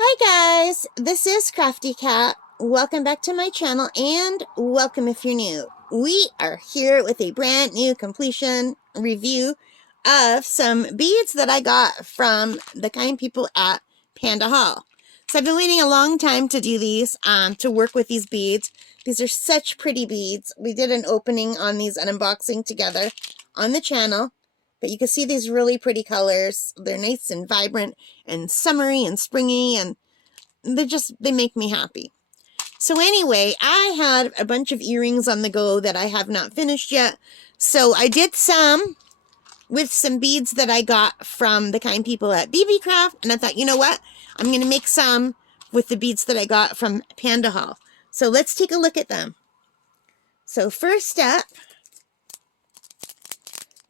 Hi guys, this is Crafty Cat. Welcome back to my channel and welcome if you're new. We are here with a brand new completion review of some beads that I got from the kind people at Pandahall. So I've been waiting a long time to do these, to work with these beads. These are such pretty beads. We did an opening on these, an unboxing together on the channel. But you can see these really pretty colors. They're nice and vibrant and summery and springy, and they make me happy. So anyway, I had a bunch of earrings on the go that I have not finished yet. So I did some with some beads that I got from the kind people at BB Craft. And I thought, you know what? I'm going to make some with the beads that I got from Pandahall. So let's take a look at them. So first up,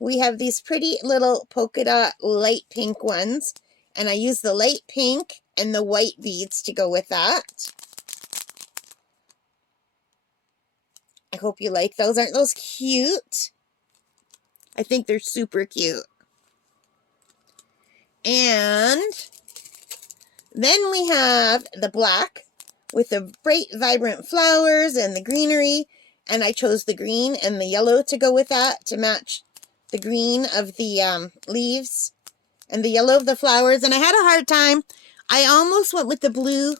we have these pretty little polka dot light pink ones. And I use the light pink and the white beads to go with that. I hope you like those. Aren't those cute? I think they're super cute. And then we have the black with the bright, vibrant flowers and the greenery. And I chose the green and the yellow to go with that to match the green of the leaves and the yellow of the flowers. And I had a hard time. I almost went with the blue,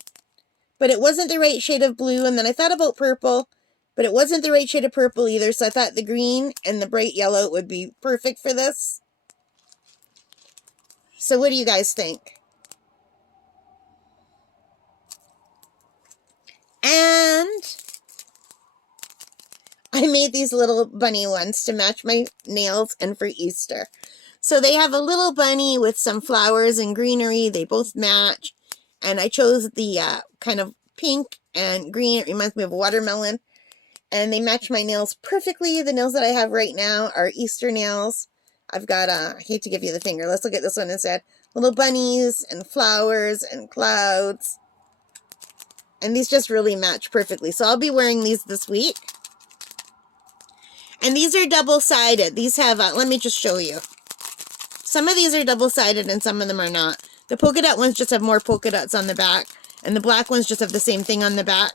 but it wasn't the right shade of blue. And then I thought about purple, but it wasn't the right shade of purple either. So I thought the green and the bright yellow would be perfect for this. So what do you guys think? And I made these little bunny ones to match my nails and for Easter. So they have a little bunny with some flowers and greenery. They both match. And I chose the kind of pink and green. It reminds me of watermelon. And they match my nails perfectly. The nails that I have right now are Easter nails. I've got, I hate to give you the finger. Let's look at this one instead. Little bunnies and flowers and clouds. And these just really match perfectly. So I'll be wearing these this week. And these are double-sided. These have, let me just show you. Some of these are double-sided and some of them are not. The polka dot ones just have more polka dots on the back. And the black ones just have the same thing on the back.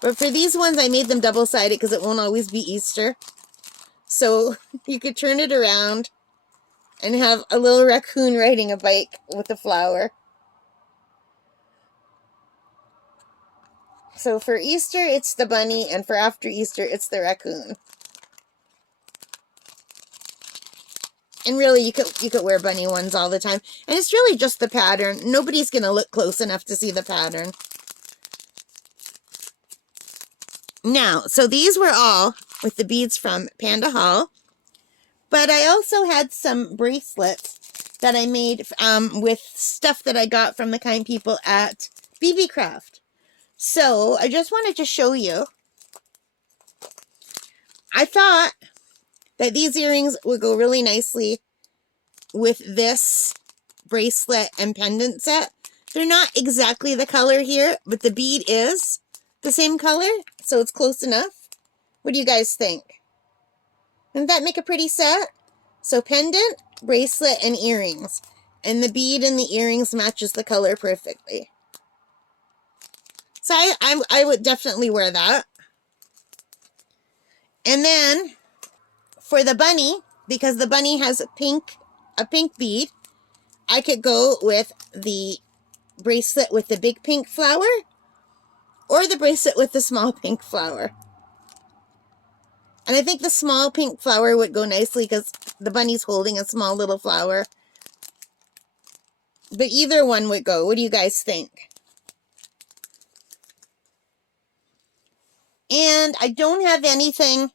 But for these ones, I made them double-sided because it won't always be Easter. So you could turn it around and have a little raccoon riding a bike with a flower. So for Easter, it's the bunny, and for after Easter, it's the raccoon. And really, you could wear bunny ones all the time. And it's really just the pattern. Nobody's going to look close enough to see the pattern. Now, so these were all with the beads from Pandahall. But I also had some bracelets that I made with stuff that I got from the kind people at BB Craft. So I just wanted to show you. I thought that these earrings would go really nicely with this bracelet and pendant set. They're not exactly the color here, but the bead is the same color, so it's close enough. What do you guys think? Doesn't that make a pretty set? So pendant, bracelet, and earrings. And the bead and the earrings matches the color perfectly. So I would definitely wear that. And then for the bunny, because the bunny has a pink bead, I could go with the bracelet with the big pink flower or the bracelet with the small pink flower. And I think the small pink flower would go nicely because the bunny's holding a small little flower. But either one would go. What do you guys think? And I don't have anything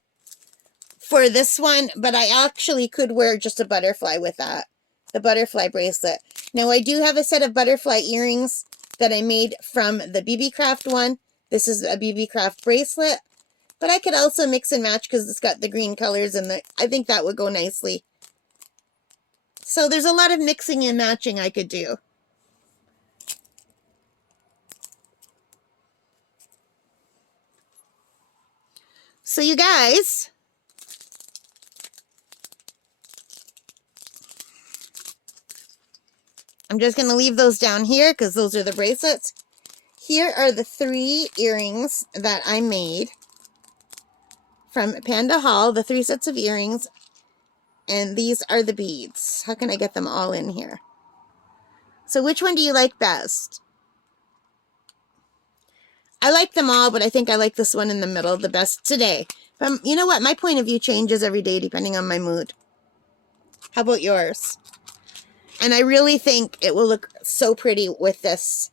for this one, but I actually could wear just a butterfly with that. The butterfly bracelet. Now, I do have a set of butterfly earrings that I made from the BB Craft one. This is a BB Craft bracelet. But I could also mix and match because it's got the green colors and I think that would go nicely. So there's a lot of mixing and matching I could do. So you guys, I'm just going to leave those down here because those are the bracelets. Here are the 3 earrings that I made from Pandahall, the 3 sets of earrings. And these are the beads. How can I get them all in here? So which one do you like best? I like them all, but I think I like this one in the middle the best today. You know what? My point of view changes every day depending on my mood. How about yours? And I really think it will look so pretty with this.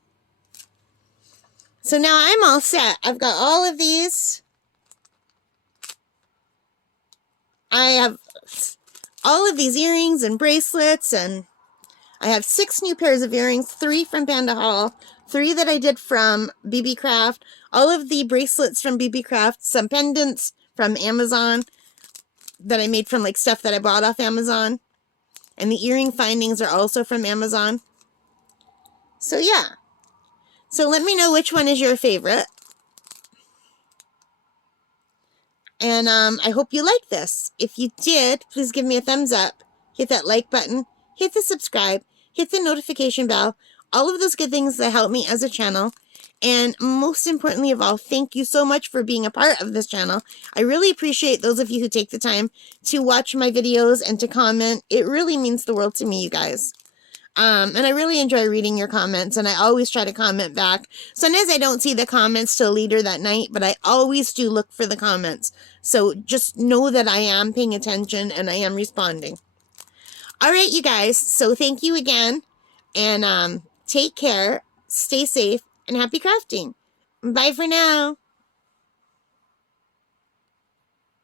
So now I'm all set. I've got all of these. I have all of these earrings and bracelets, and I have 6 new pairs of earrings, 3 from Pandahall, 3 that I did from BB Craft, all of the bracelets from BB Craft, some pendants from Amazon that I made from like stuff that I bought off Amazon, and the earring findings are also from Amazon. So yeah. So let me know which one is your favorite. And I hope you like this. If you did, please give me a thumbs up. Hit that like button. Hit the subscribe. Hit the notification bell. All of those good things that help me as a channel. And most importantly of all, thank you so much for being a part of this channel. I really appreciate those of you who take the time to watch my videos and to comment. It really means the world to me, you guys. And I really enjoy reading your comments, and I always try to comment back. Sometimes I don't see the comments till later that night, but I always do look for the comments. So just know that I am paying attention and I am responding. All right, you guys. So thank you again, and take care, stay safe, and happy crafting. Bye for now.